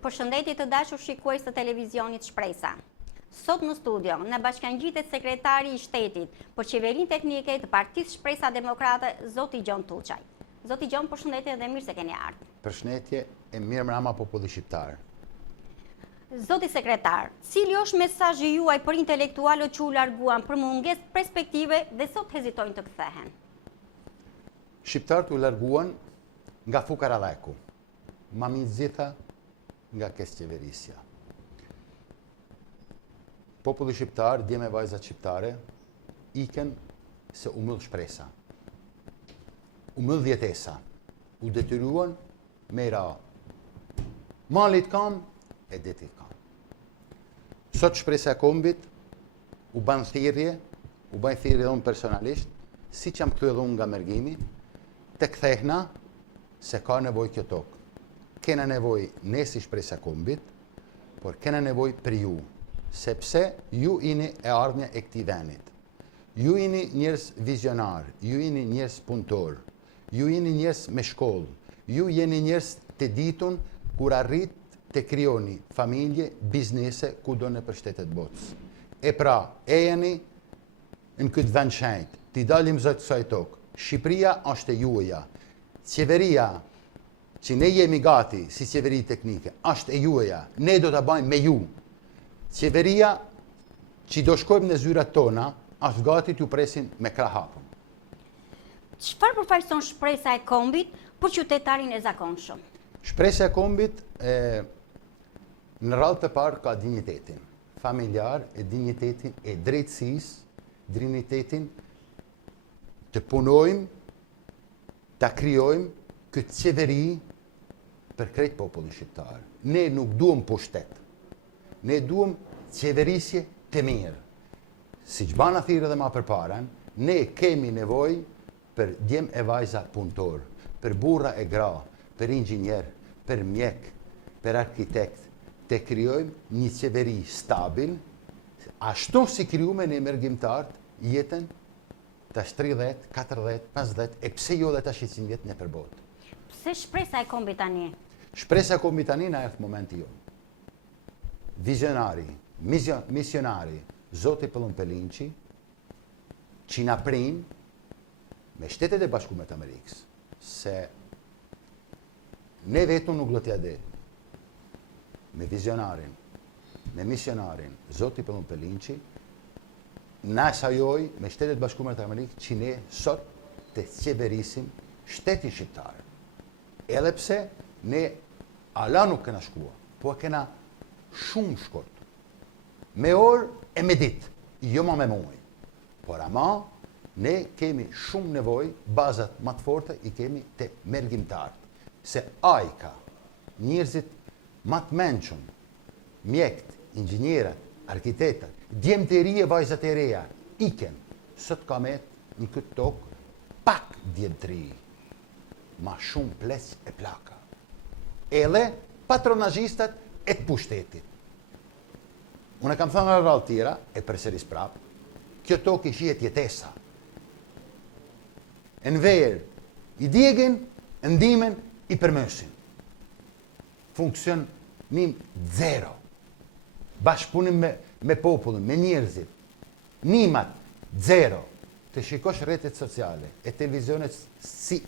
Përshëndetje të dashur shikues të televizionit Shpresa. Sot në studio në bashkangjitet sekretari i shtetit për qeverinë teknike të Partisë Shpresa Demokrate, zoti Gjon Tuçaj. Zoti Gjon, përshëndetje dhe mirë se keni ardhur. Përshëndetje e mirë mbrëma populli shqiptar. Zoti sekretar, cili është mesazhi juaj për intelektualët që u larguan për mungesë perspektive dhe sot hezitojnë të kthehen? Shqiptarët u larguan nga fukaralleku, mamizitha nga kesqeverisja. Populli shqiptar, djem e vajzat shqiptare, iken se u myll shpresa, u myll dhjetesa, u detyruan me i ra. Malit kam e detit kam. Sot shpresa e kombit u ban thirrje, u ban thirrje dhe unë personalisht, si që jam këtu edhe unë nga mergimi, të kthehna se ka nevoj kjo tokë. Kena nevoj ne si shpresa e kombit, por kena nevoj për ju, sepse ju jeni e ardhmja e këtij venit. Ju jeni njerëz vizionar, ju jeni njerëz punëtor, ju jeni njerëz me shkollë, ju jeni njerëz të ditun kur arrit të krijoni familje, biznese kudo në shtetet botës. E pra, e jeni në këtë vend shenjt, t'i dalim zot kësaj tokë. Shqipëria është e juaja. Qeveria që ne jemi gati si qeveri teknike, është e juaja, ne do të bajmë me ju. Qeveria që do shkojmë në zyrat tona, është gati t'ju presin me krah hapur. Çfarë përfaqëson shpresa e kombit për qytetarin e zakonshëm? Shpresa e kombit në radhë të parë ka dinjitetin familjar, e dinjitetin e drejtësisë, dinjitetin të punojmë, të krijojmë këtë qeveri për krejt populli shqiptar. Ne nuk duhem pushtet. Ne duhem qeverisje të mirë. Si që bana thirë dhe ma përparen, ne kemi nevoj për djem e vajza punëtor, për burra e gra, për inxhinier, për mjek, për arkitekt, të krijojmë një qeveri stabil, ashtu si krijume në emergjimtarët jetën tash 30, 40, 50, e pse jo dhe tash 100 vjet në përbot. Pse shpresa e kombit tani? Shpresa e kombit tani na erdh momenti jo. Vizionari, misionari, Zoti Pëllon Pelinçi, që na prin me Shtetet e Bashkuara të Amerikës, se ne vetëm nuk do t'ja de. Me vizionarin, me misionarin, Zoti Pëllon Pelinçi, na sajoj me Shtetet e Bashkuara të Amerikës që ne sot të qeverisim shtetin shqiptar. Edhe pse ne ala nuk kena shkua, po kena shumë shkurt. Me orë e me ditë, jo ma me muaj. Por ama, ne kemi shumë nevoj, bazat më të forte i kemi të mergjimtarët. Se ka njerëzit më të mençur, mjekët, inxhinierët, arkitektat, djemtë e ri e vajzat e reja, iken, sot ka met në këtë tokë, pak djemtë të ri, ma shumë ples e plaka. Edhe patronazhistat e të pushtetit. Unë kam thënë në rrallë tjera, e përsëris prapë, kjo tokë i shihet jetesa. Në verë, i djegin, ndimen, i përmësin. Funksionim zero. Bashkëpunim me popullin, me njerëzit. Nimat zero. Të shikosh rrjetet sociale e televizionet si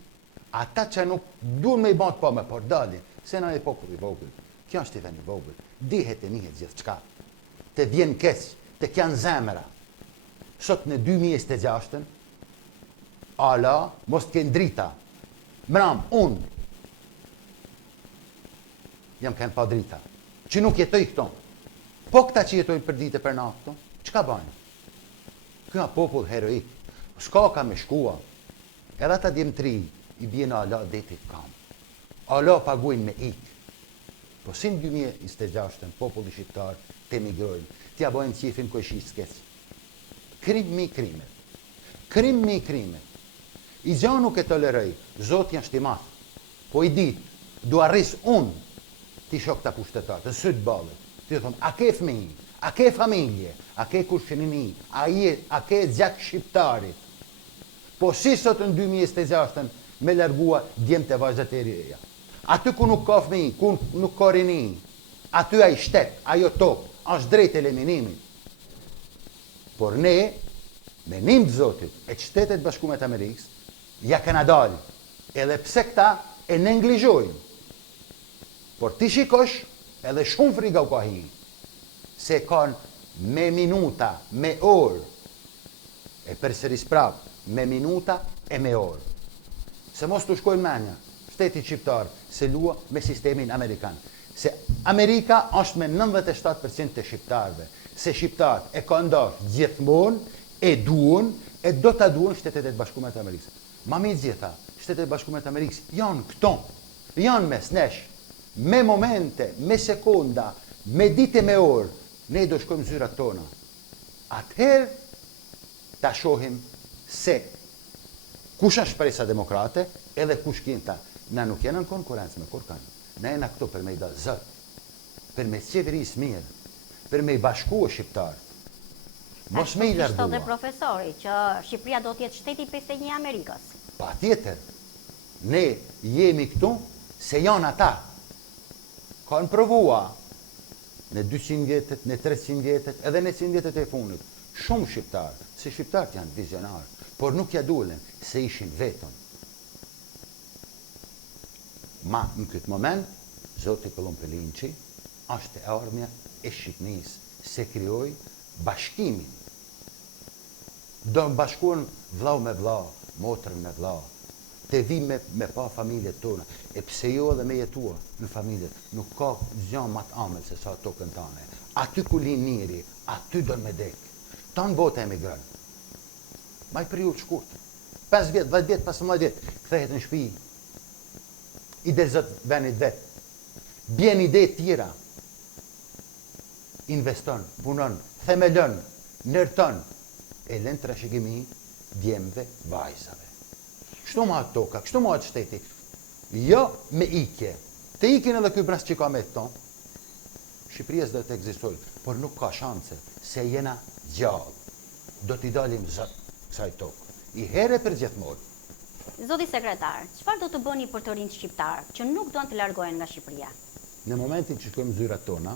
ata që nuk duhen me i bënë të pëmë, por dalin, se na e popull i vogël. Kjo është i vend i vogël. Dihet e njihet gjithçka. Të vjen keq, të kjanë zemra. Sot në 2026, ala, mos të kenë drita. Mram, unë, jam kënë pa drita, që nuk jetoj këto. Po këta që jetojnë për ditë e për natë këto, çka bajnë? Këna popull heroik, s'ka ka me shkua. Edhe ata djemtri, i bjena ala detit kam. Ala paguajnë me ikë. Po si në 2026, populli shqiptar të emigrojnë, t'ja bojnë qifin kojshisë keq. Krim mi krimet. Krim mi krimet. I gja nuk e toleroj, Zoti janë shtimat. Po i ditë, du arris unë t'i shok t'a pushtetarë, të sytë balët. Ti thonë, a ke fëmijë, a ke familje, a ke kushënini, a ke gjak shqiptarit. Po si sot në 2026 me largua djemtë e vajzat e reja. Aty ku nuk ka fëmijë, ku nuk ka rini, Aty ai shtet, ajo tokë, është drejt eliminimit. Por ne, me nim të Zotit e Shtetet Bashkuara të Amerikës, ja kena dalë, edhe pse këta e neglizhojnë. Por ti shikosh, edhe shumë frika u ka hi, se kanë me minuta, me orë, e përsëris prapë, me minuta e me orë. Se mos të shkojnë menja, shteti shqiptar se lua me sistemin Amerikan. Se Amerika është me 97% të shqiptarve, se shqiptarët e ka ndash gjithmonë, e duon, e do të duon Shtetet e Bashkuara të Amerikës. Ma me gjitha, Shtetet e Bashkuara të Amerikës janë këto, janë mes nesh, me momente, me sekonda, me dite, me orë, ne do shkojmë zyrat tona. Atëherë, ta shohim se kush është shpresa demokrate edhe kush kinta. Na nuk jena në konkurencë me kur kanë. Na jena këto për me i dalë zët, për me qeverisë mirë, për me i bashkua shqiptarë. Mos me i Ashtu kishte dhe largua. profesori që Shqipëria do të jetë shteti 51 Amerikës. Pa tjetër, ne jemi këtu se janë ata. Kanë provua në 200 vjetet, në 300 vjetet, edhe në 100 vjetet e funit. Shumë shqiptarë, se shqiptarët janë vizionarë, por nuk ja dulen se ishin vetëm. Ma në këtë moment, Zoti Pëllon Pelinqi është e ardhmja e Shqipënisë se krijoi bashkimin. Do në bashkuan vllau me vllau, motrën me vllau, të vi me pa familjet tona, e pse jo edhe me jetua në familje, nuk ka gjanë matë amel se sa tokën tane. Aty ku linë njëri, aty do në me dekë. Tanë botë emigranë. Ma i periud shkurt. 5 vjetë, 10 vjetë, 15 vjetë, kthehet në shtëpi. I delëzët venit vetë. Bjen ide tjera. Investon, punon, themelon, nërton. E lën trashëgimi djemve, vajzave. Kështu ma atë toka, kështu ma atë shteti. Jo me ikje. Të ikin edhe ky bras që ka me tonë. Shqipëria s'do të ekzistojë, por nuk ka shanse, se jena gjallë. Do t'i dalim zot kësaj tokë. I here për gjithmonë. Zoti sekretar, çfarë do të bëni për të rinjt shqiptar që nuk duan të largohen nga Shqipëria? Në momentin që shkojmë zyrat tona,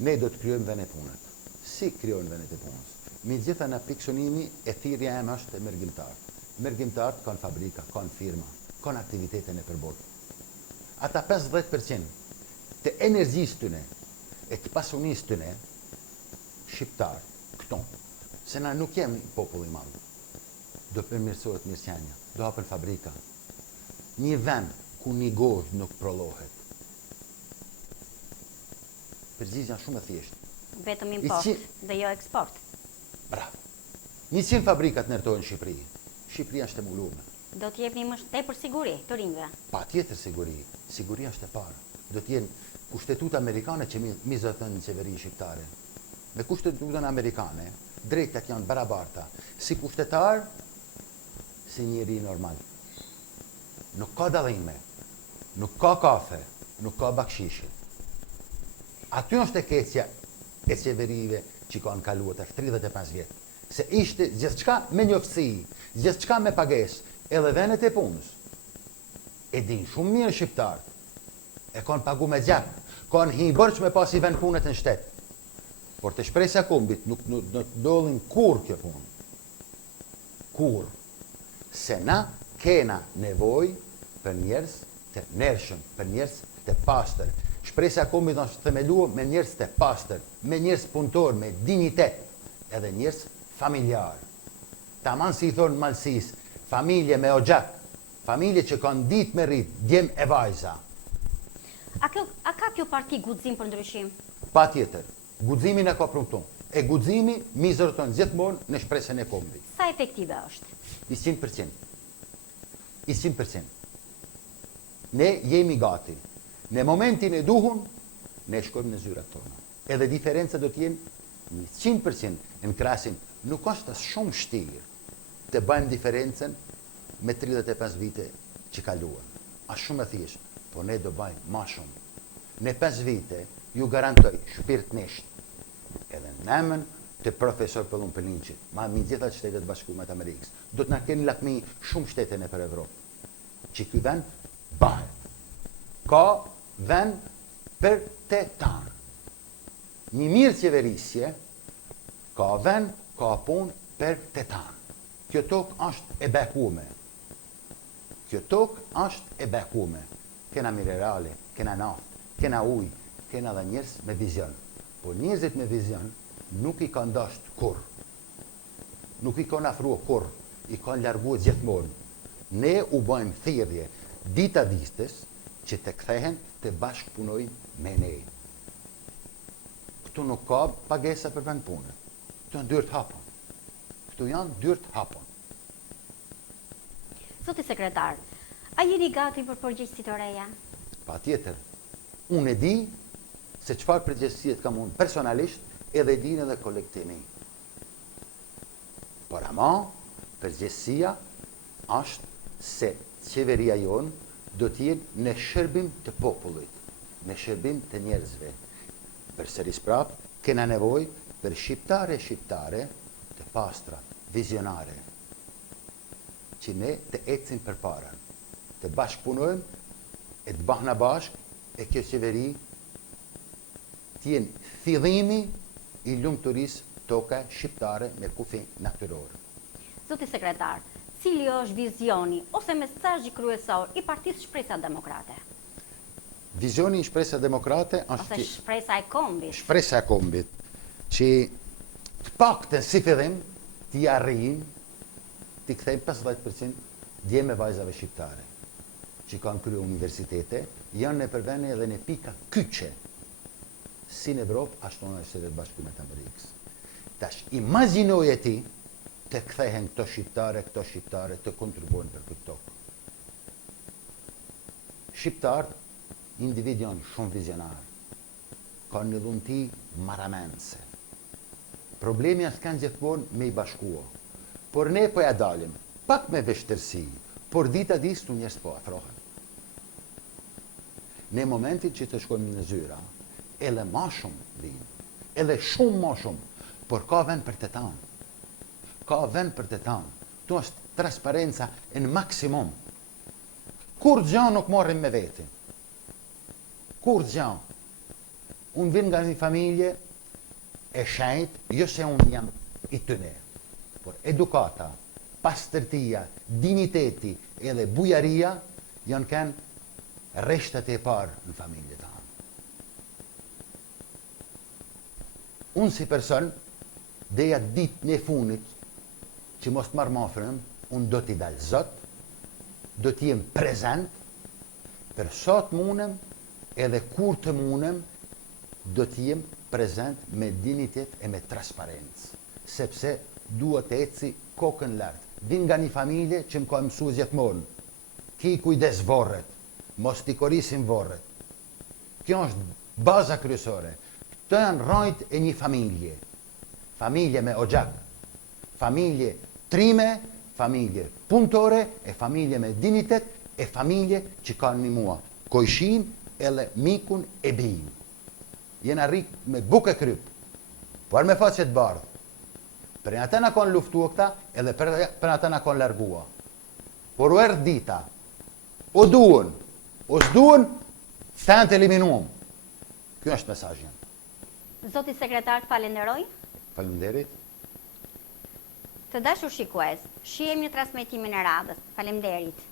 ne do të krijojmë vende punët. Si krijojnë vendet e punës? Megjithatë në pikësunimi e thirrja e është e mergjimtarët. Mergjimtarët kanë fabrika, kanë firma, kanë aktivitete në përbot. Ata 50% të energjisë tyne e të pasunisë tyne shqiptarë, këto, se na nuk jemi popull i madh. Do përmirësohet mirëqenia, do hapen fabrika. Një vend ku një gozë nuk prollohet. Përgjigja shumë e thjeshtë. Vetëm import dhe jo eksport. Bravo. 100 fabrikat ndërtojnë në Shqipëri. Shqipëria është e mbuluar. Do të jepni më tepër siguri të rinjve. Pa tjetër siguri. Siguria është e parë. Do të jenë kushtetuta amerikane që mizotën në qeveri shqiptare. Me kushtetutën amerikane, drejtat janë barabarta. Si kushtetar, si njeri normal. Nuk ka dallime, nuk ka kafe, nuk ka bakshishe. Aty është e keqja e qeverive që kanë kaluar të 35 vjetë. Se ishte gjithçka me njoftësi, gjithçka me pagesë, edhe vendet e punës. E din shumë mirë shqiptarët. E kanë pagu me gjak, kanë hi bërç me pasi vend punët në shtet. Por të shpresja kombit nuk dollin kur kjo punë. Kur. Se na kena nevoj për njerëz të nershëm, për njerëz të pastër. Shpresja kombit është themeluar me njerëz të pastër, me njerëz punëtor, me dignitet, edhe njerëz familjar. Taman si i thonë malsis, familje me ogjak, familje që kanë ditë me rrit, djem e vajza. A ka kjo parti guxim për ndryshim? Pa tjetër, guximin e ka prumton. E guximi mizërton gjithmonë në shpresën e kombit. Sa efektive është? 100%. 100%. Ne jemi gati. Në momentin e duhun, ne shkojmë në zyrat tona. Edhe diferenca do t'jenë 100% në krahasim. Nuk është as shumë shtirë të bëjmë diferencën me 35 vite që kaluan. As shumë e thjeshtë, po ne do bëjmë ma shumë. Në 5 vite ju garantoj shpirtnisht edhe në emën të profesor Pëllon Pelinqi, ma mi gjithat shtetet bashkuara të Amerikës, do të na kenë lakmi shumë shtete në për Evropë, që ky vend bëhet. Ka vend për të tanë. Një mirë qeverisje ka vend, ka punë për të tanë. Kjo tokë është e bekume. Kjo tokë është e bekume. Kena minerale, kena naftë, kena ujë, kena dhe njerëz me vizion. Po njerëzit me vizion nuk i kanë dashur kurrë. Nuk i kanë afruar kurrë, i kanë larguar gjithmonë. Ne u bëjmë thirrje dita ditës që të kthehen të bashkëpunojnë me ne. Këtu nuk ka pagesa për vend pune. Këtu janë dyert hapun. Këtu janë dyert hapun. Zoti sekretar, a jeni gati për përgjegjësi të reja? Patjetër. Unë e di se çfarë përgjegjësie kam unë personalisht, edhe e din edhe kolektivi. Por ama, përgjegjësia është se qeveria jonë do t'jenë në shërbim të popullit, në shërbim të njerëzve. Përsëris prap, kena nevojë për shqiptare të pastra, vizionare, që ne të ecim përpara, të bashkëpunojmë, e të bahna bashkë, e kjo qeveri t'jenë fillimi i lumturisë toka shqiptare me kufi natyror. Zoti sekretar, cili është vizioni ose mesazhi kryesor i Partisë Shpresa Demokrate? Vizioni i Shpresa Demokrate është Ose shpresa e kombit? Shpresa e kombit, që të paktën si fillim t'i arrijnë, t'i kthejmë 50% djeme vajzave shqiptare, që kanë kryer universitete, janë në përvene edhe në pika kyçe, si në Evropë, ashtu në Shtetet Bashkuara të Amerikës. Tash, imagjinoje ti të kthehen këto shqiptare të kontribuojnë për këtë tokë. Shqiptarët, individ janë shumë vizionar, kanë një dhunti maramense. Problemi është kanë gjithmonë me i bashkua, por ne po ja dalim, pak me vështirësi, por dita disë të njerëz po afrohen. Në momentin që të shkojmë në zyra, edhe ma shumë vinë, edhe shumë ma shumë, por ka vend për të tanë. Ka vend për të tanë. Tu është transparenca në maksimum. Kur gjë nuk morrim me veti. Kur gjë. Unë vin nga një familje e shenjtë, jo se unë jam i tyne, por edukata, pastërtia, digniteti edhe bujaria janë kanë rreshtat e parë në familje tanë. Unë si person, deja ditë në funit që mos marrë mafrëm, unë do t'i dalë zot, do t'jem prezent, për sot munem, edhe kur të munem, do t'jem prezent me dignitet e me transparencë, sepse duhet të eci kokën lartë. Vin nga një familje që më ka mësu gjithmonë, ki kujdes vorret, mos t'i korisin vorret. Kjo është baza kryesore. Këto janë rajt e një familje. Familje me ogjak, familje trime, familje punëtore, e familje me dignitet, e familje që kanë një mua kojshin edhe mikun e bijin. Jena rikë me buke kryp, por me faqet bardhë. Për në ata në konë luftua këta, edhe për ata në konë largua. Por u erë dita, o duhen, o s'duhen, thënë të eliminuam. Kjo është mesazhi. Zoti sekretar, falenderoj. Faleminderit. Të dashur shikues, shihemi në transmetimin e radhës. Faleminderit.